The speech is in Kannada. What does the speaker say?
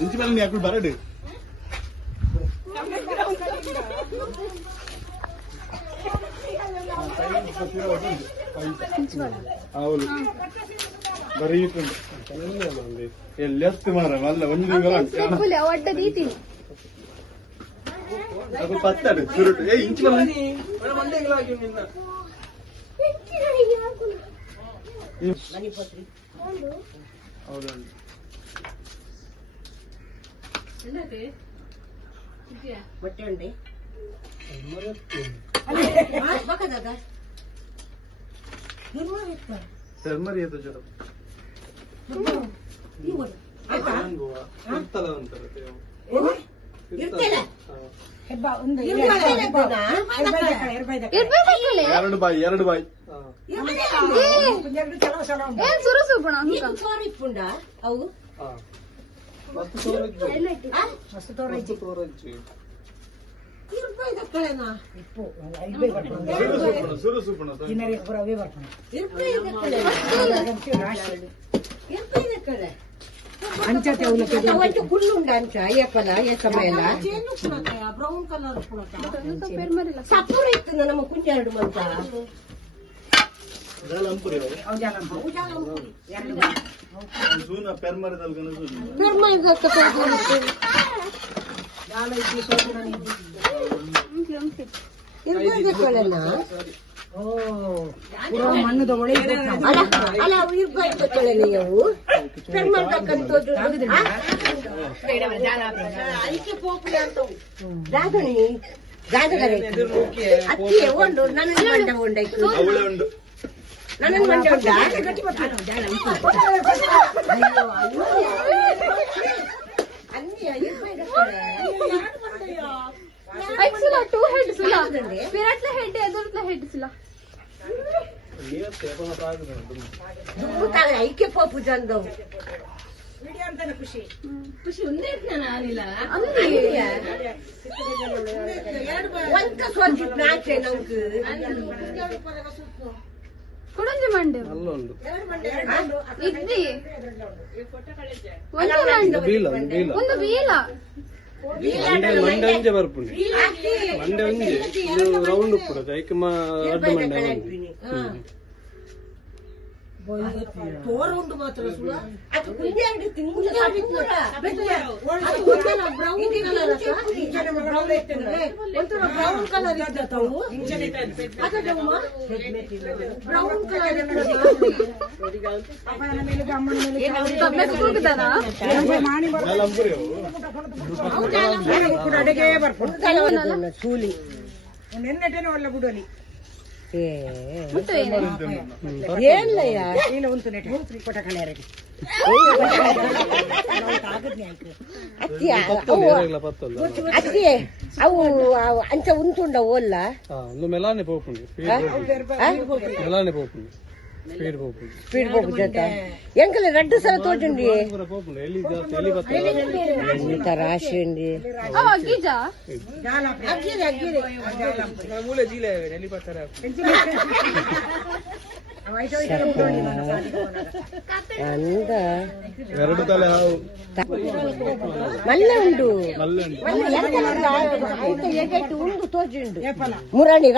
ఇంటి ಮೇಲೆ ಯಾಕೆ ಬರಡು అవును ಬರೀ ಎಲ್ಲೆತ್ತು ಮಾರ ಅಲ್ಲ ಒಂದು ಒಡ್ಡದೀತಿ ಅದು ಪತ್ತಾಡು ಸುರುಟು ಇಂಚು ಹೌದಂడి ಬಟ್ಟೆ ಉಂಡೆ ಚರ್ಮರಿ ಅದು ಜರ ಇರ್ತಲ್ಲ ಅಂತಾರೆ ಎರಡು ಬಾಯಿ ಅವು కుళ్ళుండ అంచ ఏపల ఏ సమయల బ్రౌన్ కలర్ సపూర్ ఇస్తుంది ನಮ್ಮ ಕುಂಜಾರಡು ಮಂತ ಜೂನ ಪೆರ್ಮರದಲ್ಲಿ ಮಣ್ಣು ತಗೊಳ್ಳಿ ಅಲ್ಲ ಇರ್ಬಾಯ್ತಳೆ ನೀವು ಅದಕ್ಕೆ ಪೋಪುಲೆ ಅಂತ ಜಾಗಣಿ ಜಾಗದರೆ ಅಕ್ಕಿ ಉಂಡು ನನ್ನ ಮಂಡ ಉಂಡಾಯ್ತು ನನ್ನ ಮಂಡ ಉಂಡ ಐಕ್ಸುಲ ಟೂ ಹೆಡ್ ಸುಲ ವಿರಾಟ್ಲ ಹೆಡ್ ಎದುರ್ಲ ಹೆಡ್ ಸುಲ ಐಕ್ಯ ಪೋಪು ಜಂದವು ಖುಷಿ ಒಂದೇ ನಾನಿಲ್ಲ ಒಂದ ಸೋಜಿತ್ ನಾಚೆ ನಂಗೆ ಕೊಡಂಜಿ ಮಂಡೆ ಇದ್ದಿ ಒಂದು ಬೀಲ ಮಂಡೆ ಬರ್ಪುಂಡು ಮಂಡೆ ಒಂಜಿ ರೌಂಡ್ ಉಪ್ಪುಡು ಐಕ್ ಅಡ್ಡು ಮಂಡೆ ತೋರ ಉಂಡು ಮಾತ್ರ ಅದು ಕುಂಜಾಡಿ ಬ್ರೌನ್ ಕಲರ್ ಇದ್ದವು ಬ್ರೌನ್ ಕಲರ್ ಸೂಲಿ ನೆನ್ನಟೇನೆ ಒಳ್ಳೆ ಬಿಡೋಲಿ ಏನ್ಲಯ್ಯ ಅತ್ತಿ ಅವು ಅಂಚ ಉಂಟುಂಡ ಓಲ್ಲ ಮೆಲಾನೆ ಪೋಪುಂಡು ಸ್ಪೀಡ್ ಪೋಪು ಜೊತೆ ಎಂಕಲ್ಲ ರೆಡ್ಡು ಸಲ ತೋಜುಂಡಿ ಇಂತ ರಾಶಿ ಉಂಡಿ ಅಂದ ಎರಡು ತಲೆ ಹಾವು ಮಲ್ಲ ಉಂಡು ಉಂಡು ತೋಜುಂಡು ಮುರಾಣಿ